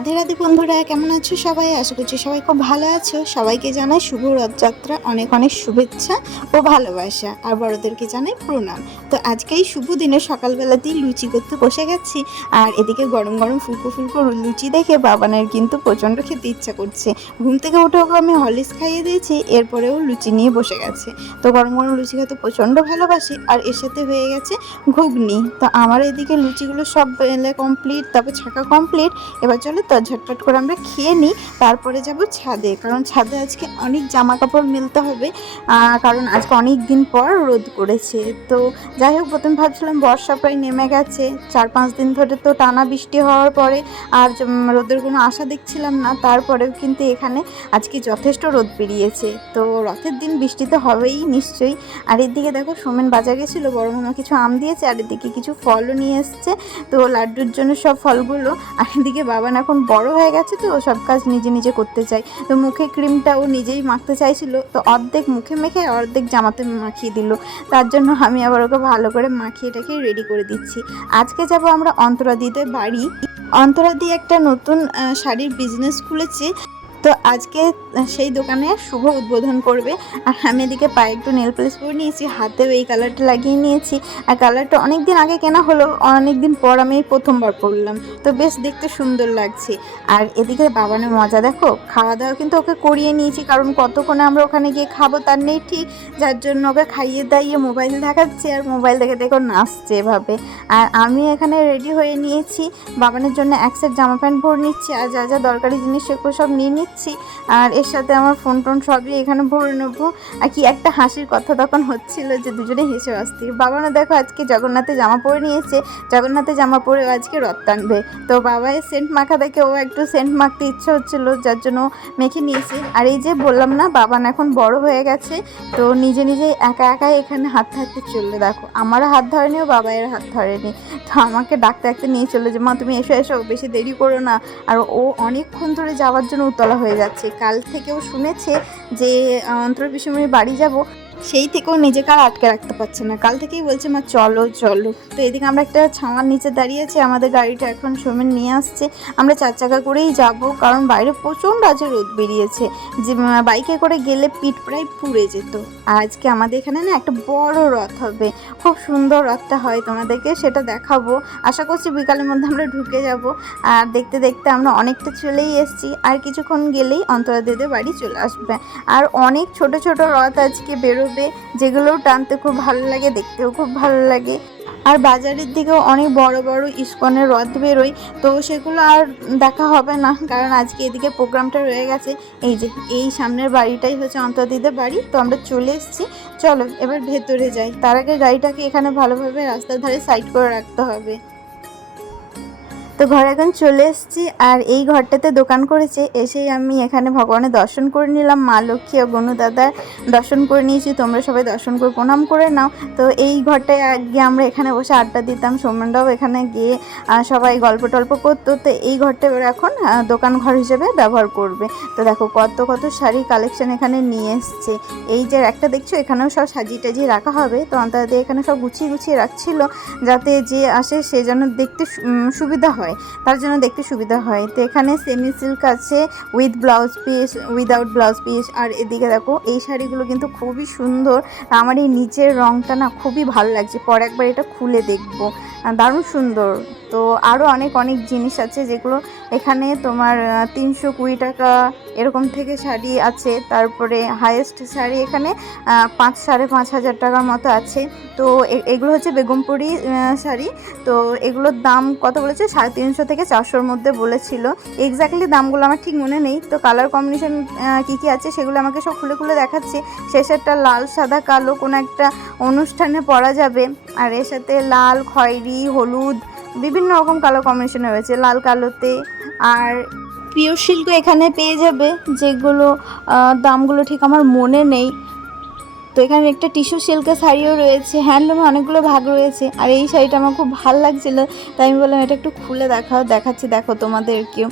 রাধে রাধে বন্ধুরা, কেমন আছো সবাই? আশা করছি সবাই খুব ভালো আছো। সবাইকে জানাই শুভ রথযাত্রা অনেক অনেক শুভেচ্ছা ও ভালোবাসা। আর বড়দেরকে জানাই প্রণাম। তো আজকে এই শুভ দিনে সকালবেলাতেই লুচি করতে বসে গেছি। আর এদিকে গরম গরম ফুলকো ফুলকো লুচি দেখে বাবানের কিন্তু প্রচণ্ড খেতে ইচ্ছা করছে। ঘুম থেকে উঠে ওকে আমি হলিস খাইয়ে দিয়েছি, এরপরেও লুচি নিয়ে বসে গেছে। তো গরম গরম লুচি খেতে প্রচণ্ড ভালোবাসি। আর এর সাথে হয়ে গেছে ঘুগনি। তো আমার এদিকে লুচিগুলো সব কমপ্লিট তারপর ছাকা কমপ্লিট এবার চলো তো ঝটপট করে আমরা খেয়ে নিই, তারপরে যাব ছাদে। কারণ ছাদে আজকে অনেক জামা কাপড় মেলতে হবে কারণ আজকে অনেক দিন পর রোদ করেছে তো যাই হোক, প্রথমে ভাবছিলাম বর্ষা প্রায় নেমে গেছে। চার পাঁচ দিন ধরে তো টানা বৃষ্টি হওয়ার পরে আর রোদের কোনো আশা দেখছিলাম না। তারপরেও কিন্তু এখানে আজকে যথেষ্ট রোদ বেরিয়েছে তো রথের দিন বৃষ্টি তো হবেই নিশ্চয়ই। আর এদিকে দেখো, সোমেন বাজার গেছিল, বড় মামা কিছু আম দিয়েছে, আর এদিকে কিছু ফলও নিয়ে এসছে। তো লাড্ডুর জন্য সব ফলগুলো। আর এদিকে বাবান এখন বড় হয়ে গেছে তো সব কাজ নিজে নিজে করতে চাই তো মুখে ক্রিমটা ও নিজেই মাখতে চাইছিল। তো অর্ধেক মুখে মেখে অর্ধেক জামাতে মাখিয়ে দিল। তার জন্য আমি আবার ওকে ভালো করে মাখিয়ে এটাকে রেডি করে দিচ্ছি। আজকে যাব আমরা অন্তরাদিতে বাড়ি। অন্তরাদি একটা নতুন শাড়ির বিজনেস খুলেছে। তো আজকে সেই দোকানে শুভ উদ্বোধন করবে। আর আমি এদিকে পায়ে একটু নেল প্লেস করে নিয়েছি, হাতেও এই কালারটা লাগিয়ে নিয়েছি। আর কালারটা অনেক দিন আগে কেনা হলো অনেক দিন পর আমি প্রথমবার পরলাম। তো বেশ দেখতে সুন্দর লাগছে। আর এদিকে বাবানের মজা, দেখো খাওয়া দাওয়া কিন্তু ওকে করিয়ে নিয়েছি, কারণ কতক্ষণে আমরা ওখানে গিয়ে খাব তার নেই ঠিক। যার জন্য ওকে খাইয়ে দাইয়ে মোবাইল দেখাচ্ছে, আর মোবাইল দেখে দেখো নাচছে এভাবে। আর আমি এখানে রেডি হয়ে নিয়েছি। বাবানের জন্য এক সেট জামা প্যান্ট ভরে নিচ্ছি, আর যা যা দরকারি জিনিস সেগুলো সব নিয়ে নিচ্ছি। আর এর সাথে আমার ফোন টোন সবই এখানে ভরে নেব। আর কি একটা হাসির কথা তখন হচ্ছিল যে দুজনে হেসে অস্থির বাবানা দেখো আজকে জগন্নাথে জামা পরে নিয়েছে। জগন্নাথে জামা পরে আজকে রথ টানবে। তো বাবাই সেন্ট মাখা দেখে ও একটু সেন্ট মাখতে ইচ্ছে হচ্ছিল, যার জন্য মেখে নিয়েছে। আর এই যে বললাম না বাবান এখন বড় হয়ে গেছে। তো নিজে নিজে একা একাই এখানে হাত থাকতে চললে দেখো, আমারও হাত ধরেনি ও বাবাইয়ের হাত ধরেনি। তো আমাকে ডাকতে ডাকতে নিয়ে চলল যে, মা, তুমি এসো এসো, বেশি দেরি করো না। আর ও অনেকক্ষণ ধরে যাওয়ার জন্য উতলা হয়ে যাচ্ছে। কাল থেকেও শুনেছে যে অন্তর বিশ্বমণি বাড়ি যাব। সেই থেকেও নিজেকে আর আটকে রাখতে পারছে না। কাল থেকেই বলছে, মা, চলো চলো। তো এদিকে আমরা একটা ছাওয়ার নিচে দাঁড়িয়ে আছি। আমাদের গাড়িটা এখন সোমেন নিয়ে আসছে। আমরা চার চাকা করেই যাব, কারণ বাইরে প্রচণ্ড আজকে রোদ বেরিয়েছে। যে বাইকে করে গেলে পিঠ প্রায় পুড়ে যেত। আজকে আমাদের এখানে না একটা বড় রথ হবে। খুব সুন্দর রথটা হয় তোমাদেরকে, সেটা দেখাবো। আশা করছি বিকালের মধ্যে আমরা ঢুকে যাব। আর দেখতে দেখতে আমরা অনেকটা চলেই এসেছি। আর কিছুক্ষণ গেলেই অন্তরা দিদের বাড়ি চলে আসবে। আর অনেক ছোট ছোট রথ আজকে বেরোবে যেগুলো টানতে খুব ভালো লাগে, দেখতেও খুব ভালো লাগে। আর বাজারের দিকেও অনেক বড় বড় ইস্কনের রথ বেরোয়, তো সেগুলো আর দেখা হবে না, কারণ আজকে এদিকে প্রোগ্রামটা রয়ে গেছে। এই যে, এই সামনের বাড়িটাই হচ্ছে অন্তদিদের বাড়ি, তো আমরা চলে এসেছি। চলো, এবার ভেতরে যাই। তার আগে গাড়িটাকে এখানে ভালোভাবে রাস্তার ধারে সাইড করে রাখতে হবে। তো ঘরে এখন চলে এসেছি আর এই ঘরটাতে দোকান করেছে। এসেই আমি এখানে ভগবানের দর্শন করে নিলাম, মা লক্ষ্মী ও গনু দাদার দর্শন করে নিয়েছি, তোমরা সবাই দর্শন করে প্রণাম করে নাও। তো এই ঘরটায় গিয়ে আমরা এখানে বসে আড্ডা দিতাম, সৌমেনরাও এখানে গিয়ে সবাই গল্প টল্প করতো। তো এই ঘরটা ওরা এখন দোকান ঘর হিসেবে ব্যবহার করবে। তো দেখো কত কত শাড়ি কালেকশন এখানে নিয়ে এসছে। এই যে একটা দেখছ, এখানেও সব সাজিয়ে টাজিয়ে রাখা হবে। তো অন্তত এখানে সব গুছিয়ে গুছিয়ে রাখছিল, যাতে যে আসে সে যেন দেখতে সুবিধা হয়। তার জন্য দেখতে সুবিধা হয়। তো এখানে সেমি সিল্ক আছে with blouse piece without blouse piece আর এদিকে দেখো, এই শাড়িগুলো কিন্তু খুবই সুন্দর। আমার এই নিচের রঙটা না খুবই ভালো লাগছে। পরে একবার এটা খুলে দেখব। দারুণ সুন্দর। তো আরও অনেক অনেক জিনিস আছে যেগুলো এখানে তোমার তিনশো কুড়ি টাকা এরকম থেকে শাড়ি আছে। তারপরে হায়েস্ট শাড়ি এখানে পাঁচ, সাড়ে পাঁচ হাজার টাকার মতো আছে। তো এগুলো হচ্ছে বেগমপুরি শাড়ি। তো এগুলোর দাম কত বলেছে? সাড়ে তিনশো থেকে চারশোর মধ্যে বলেছিল। এক্স্যাক্টলি দামগুলো আমার ঠিক মনে নেই। তো কালার কম্বিনেশন কী কী আছে সেগুলো আমাকে সব খুলে খুলে দেখাচ্ছে। শেষেরটা লাল, সাদা, কালো কোনো একটা অনুষ্ঠানে পরা যাবে। আর এর সাথে লাল, খয়েরি, হলুদ বিভিন্ন রকম কালার কম্বিনেশন রয়েছে, লাল কালোতে আর পিওর সিল্ক এখানে পেয়ে যাবে, যেগুলো দামগুলো ঠিক আমার মনে নেই। তো এখানে একটা টিস্যু সিল্কের শাড়িও রয়েছে হ্যান্ডলুমে অনেকগুলো ভাগ রয়েছে, আর এই শাড়িটা আমার খুব ভালো লাগছিল, তাই আমি বললাম এটা একটু খুলে দেখাও, দেখাচ্ছি, দেখো তোমাদেরকেও।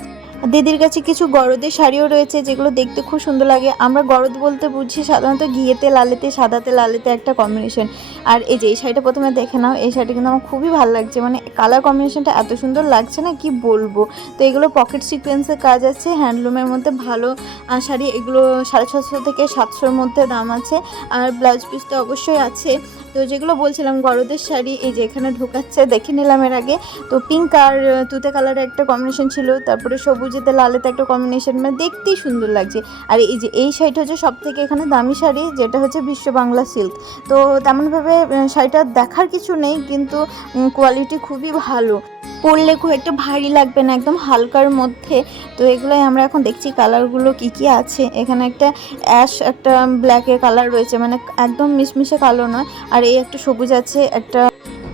দিদির কাছে কিছু গরদের শাড়িও রয়েছে, যেগুলো দেখতে খুব সুন্দর লাগে। আমরা গরদ বলতে বুঝি সাধারণত ঘিয়েতে, লালেতে, সাদাতে, লালেতে একটা কম্বিনেশন আর এই যে, এই শাড়িটা প্রথমে দেখে নাও, এই শাড়িটা কিন্তু আমার খুবই ভালো লাগছে। মানে কালার কম্বিনেশনটা এত সুন্দর লাগছে না, কি বলব? তো এগুলো পকেট সিকোয়েন্সের কাজ আছে হ্যান্ডলুমের মধ্যে ভালো শাড়ি এগুলো সাড়ে ছশো থেকে সাতশোর মধ্যে দাম আছে। আর ব্লাউজ পিস তো অবশ্যই আছে। তো যেগুলো বলছিলাম, গরদের শাড়ি, এই যে এখানে ঢোকাচ্ছে, দেখে নিলাম এর আগে। তো পিঙ্ক আর তুতে কালারের একটা কম্বিনেশন ছিল, তারপরে সবুজেতে লালেতে একটা কম্বিনেশন মানে দেখতেই সুন্দর লাগছে। আর এই যে এই শাড়িটা হচ্ছে সব থেকে এখানে দামি শাড়ি, যেটা হচ্ছে বিশ্ব বাংলা সিল্ক তো তেমনভাবে শাড়িটা দেখার কিছু নেই, কিন্তু কোয়ালিটি খুবই ভালো। পরলে খুব একটা ভারী লাগবে না, একদম হালকার মধ্যে। তো এগুলোই আমরা এখন দেখছি কালারগুলো কি কি আছে। এখানে একটা অ্যাশ একটা ব্ল্যাকের কালার রয়েছে মানে একদম মিশমিশে কালো নয়। আর এই একটা সবুজ আছে, একটা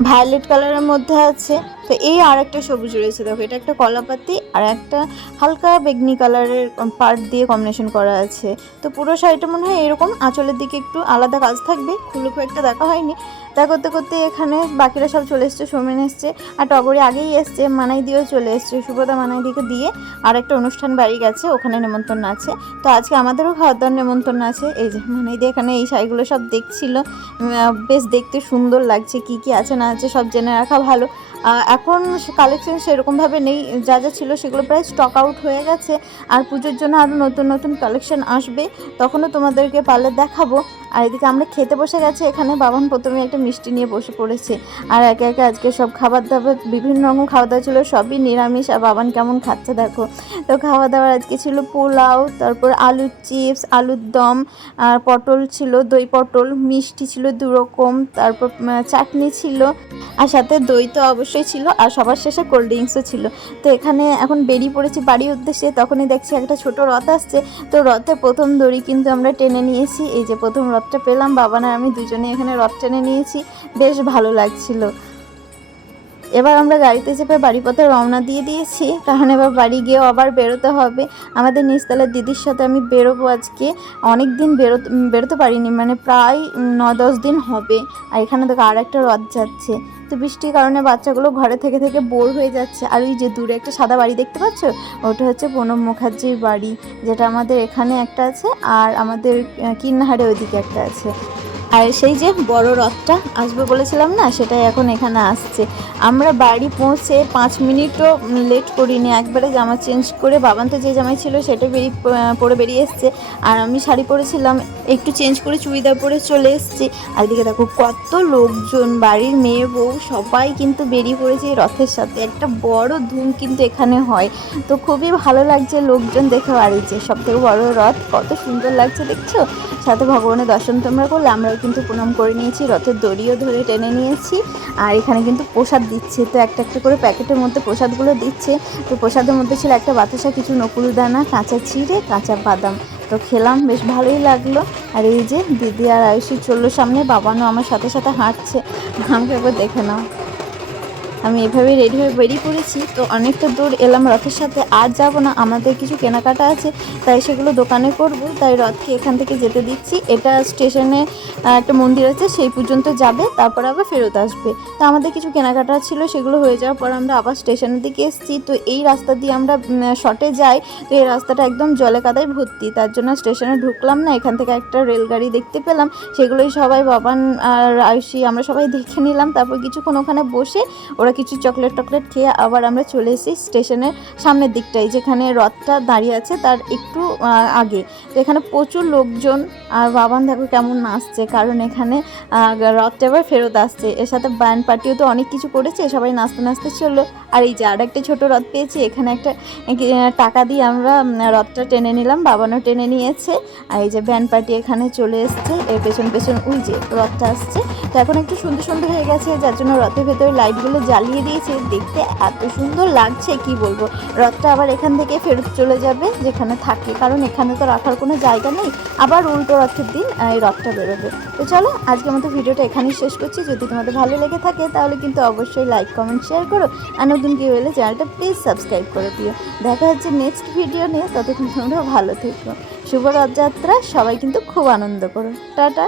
ভায়োলেট কালারের মধ্যে আছে। তো এই আর একটা সবুজ রয়েছে, দেখো, এটা একটা কলাপাতি আর একটা হালকা বেগনি কালারের পার্ট দিয়ে কম্বিনেশন করা আছে। তো পুরো শাড়িটা মনে হয় এরকম, আঁচলের দিকে একটু আলাদা কাজ থাকবে খুলে খুব একটা দেখা হয়নি। তা করতে করতে এখানে বাকিরা সব চলে এসছে সৌমেন এসছে আর টগরে আগেই এসছে মানাই দিয়েও চলে এসছে সুভদা মানাই দিকে দিয়ে আর একটা অনুষ্ঠান বাড়ি গেছে, ওখানে নেমন্তন্ন আছে। তো আজকে আমাদেরও খাওয়ার দাওয়ার নেমন্তন্ন আছে। এই যে মানাই দিয়ে এখানে এই শাড়িগুলো সব দেখছিল বেশ দেখতে সুন্দর লাগছে, কি কি আছে না আছে সব জেনে রাখা ভালো। এখন কালেকশন সেরকমভাবে নেই। যা যা ছিল সেগুলো প্রায় স্টক আউট হয়ে গেছে। আর পুজোর জন্য আরও নতুন নতুন কালেকশন আসবে। তখনও তোমাদেরকে পারলে দেখাবো। আর এদিকে আমরা খেতে বসে গেছে। এখানে বাবান প্রথমে একটা মিষ্টি নিয়ে বসে পড়েছে। আর একে একে আজকে সব খাবার দাবার বিভিন্ন রকম খাওয়া দাওয়া ছিল, সবই নিরামিষ। আর বাবান কেমন খাচ্ছে দেখো। তো খাওয়া দাওয়ার আজকে ছিল পোলাও, তারপর আলুর চিপস, আলুর দম, আর পটল ছিল, দই পটল, মিষ্টি ছিল দুরকম, তারপর চাটনি ছিল। আর সাথে দই তো অবশ্যই ছিল আর সবার শেষে কোল্ড ড্রিঙ্কসও ছিল। তো এখানে এখন বেরিয়ে পড়েছি বাড়ির উদ্দেশ্যে, তখনই দেখছি একটা ছোট রথ আসছে। তো রথে প্রথম দড়ি কিন্তু আমরা টেনে নিয়েছি। এই যে প্রথম রথটা পেলাম, বাবা না আমি দুজনে এখানে রথ টেনে নিয়েছি। বেশ ভালো লাগছিল। এবার আমরা গাড়িতে চেপে বাড়ি পথে রওনা দিয়ে দিয়েছি। কারণ এবার বাড়ি গিয়েও আবার বেরোতে হবে। আমাদের নিচতলার দিদির সাথে আমি বেরোবো আজকে। অনেক দিন বেরো বেরোতে পারিনি মানে প্রায় ন দশ দিন হবে। আর এখানে দেখো আর একটা রথ যাচ্ছে। বৃষ্টির কারণে বাচ্চাগুলো ঘরে থেকে থেকে বোর হয়ে যাচ্ছে। আর ওই যে দূরে একটা সাদা বাড়ি দেখতে পাচ্ছ? ওটা হচ্ছে প্রণব মুখার্জির বাড়ি, যেটা আমাদের এখানে একটা আছে, আর আমাদের কিন্নাহারে ওইদিকে একটা আছে। আর সেই যে বড় রথটা, আসবে বলেছিলাম না? সেটাই এখন এখানে আসছে। আমরা বাড়ি পৌঁছে পাঁচ মিনিটও লেট করিনি। একবারে জামা চেঞ্জ করে বাবান তো যে জামাই ছিল সেটা বেরিয়ে পরে বেরিয়ে এসছে। আর আমি শাড়ি পরেছিলাম, একটু চেঞ্জ করে চুড়িদার পরে চলে এসেছি। আর এদিকে দেখো কত লোকজন, বাড়ির মেয়ে, বউ, সবাই কিন্তু বেরিয়ে পড়েছে এই রথের সাথে। একটা বড় ধুম কিন্তু এখানে হয়। তো খুবই ভালো লাগছে লোকজন দেখে। বাড়িছে সব থেকে বড় রথ, কত সুন্দর লাগছে, দেখছ? সাথে ভগবানের দর্শন তোমরা করলে, আমরাও কিন্তু প্রণাম করে নিয়েছি, রথের দড়িও ধরে টেনে নিয়েছি। আর এখানে কিন্তু প্রসাদ দিচ্ছে, তো একটা একটা করে প্যাকেটের মধ্যে প্রসাদগুলো দিচ্ছে। তো প্রসাদের মধ্যে ছিল একটা বাতাসা, কিছু নকুল দানা, কাঁচা চিড়ে, কাঁচা বাদাম। তো খেলাম, বেশ ভালোই লাগল। আর এই যে দিদি আর আয়ুষি চলল সামনে, বাবানও আমার সাথে সাথে হাঁটছে। আমাকে একবার দেখে নাও। আমি এভাবে রেডি হয়ে বেরিয়ে পড়েছি। তো অনেকটা দূর এলাম রথের সাথে। আর যাব না, আমাদের কিছু কেনাকাটা আছে, তাই সেগুলো দোকানে করব। তাই রথকে এখান থেকে যেতে দিচ্ছি। এটা স্টেশনে একটা মন্দির আছে, সেই পর্যন্ত যাবে, তারপর আবার ফেরত আসবে। তো আমাদের কিছু কেনাকাটা ছিল, সেগুলো হয়ে যাওয়ার পর আমরা আবার স্টেশনের দিকে এসেছি। তো এই রাস্তা দিয়ে আমরা শর্টে যাই, তো এই রাস্তাটা একদম জলে কাদায় ভর্তি। তার জন্য স্টেশনে ঢুকলাম না, এখান থেকে একটা রেলগাড়ি দেখতে পেলাম। সেগুলোই সবাই বাবান আর আয়ুষি, আমরা সবাই দেখে নিলাম। তারপর কিছুক্ষণ ওখানে বসে ওরা কিছু চকলেট টকলেট খেয়ে আবার আমরা চলে এসেছি স্টেশনের সামনের দিকটাই যেখানে রথটা দাঁড়িয়ে আছে তার একটু আগে। তো এখানে প্রচুর লোকজন, আর বাবান দেখো কেমন নাচছে, কারণ এখানে রথটা এবার ফেরত আসছে। এর সাথে ব্যান্ড পার্টিও তো অনেক কিছু করেছে, সবাই নাচতে নাচতে চলল। আর এই যে আর একটা ছোটো রথ পেয়েছি, এখানে একটা টাকা দিয়ে আমরা রথটা টেনে নিলাম, বাবানও টেনে নিয়েছে। আর এই যে ব্যান্ড পার্টি এখানে চলে এসছে, এর পেছন পেছন ওই যে রথটা আসছে। তো এখন একটু সুন্দর সুন্দর হয়ে গেছে, যার জন্য রথের ভেতরে লাইটগুলো জ্বালিয়ে দিয়েছে। দেখতে এত সুন্দর লাগছে, কি বলব? রথটা আবার এখান থেকে ফেরত চলে যাবে, যেখানে থাকে। কারণ এখানে তো রাখার কোনো জায়গা নেই। আবার উল্টো রথের দিন এই রথটা বেরোবে। তো চলো আজকে মতো ভিডিওটা এখানেই শেষ করছি। যদি তোমাদের ভালো লেগে থাকে, তাহলে কিন্তু অবশ্যই লাইক, কমেন্ট, শেয়ার করো। আর নতুন কেউ এলে চ্যানেলটা প্লিজ সাবস্ক্রাইব করে দিও। দেখা হচ্ছে নেক্সট ভিডিও নিয়ে। ততক্ষণ তোমরা ভালো থেকো। শুভ রথযাত্রা। সবাই কিন্তু খুব আনন্দ করো। টাটা।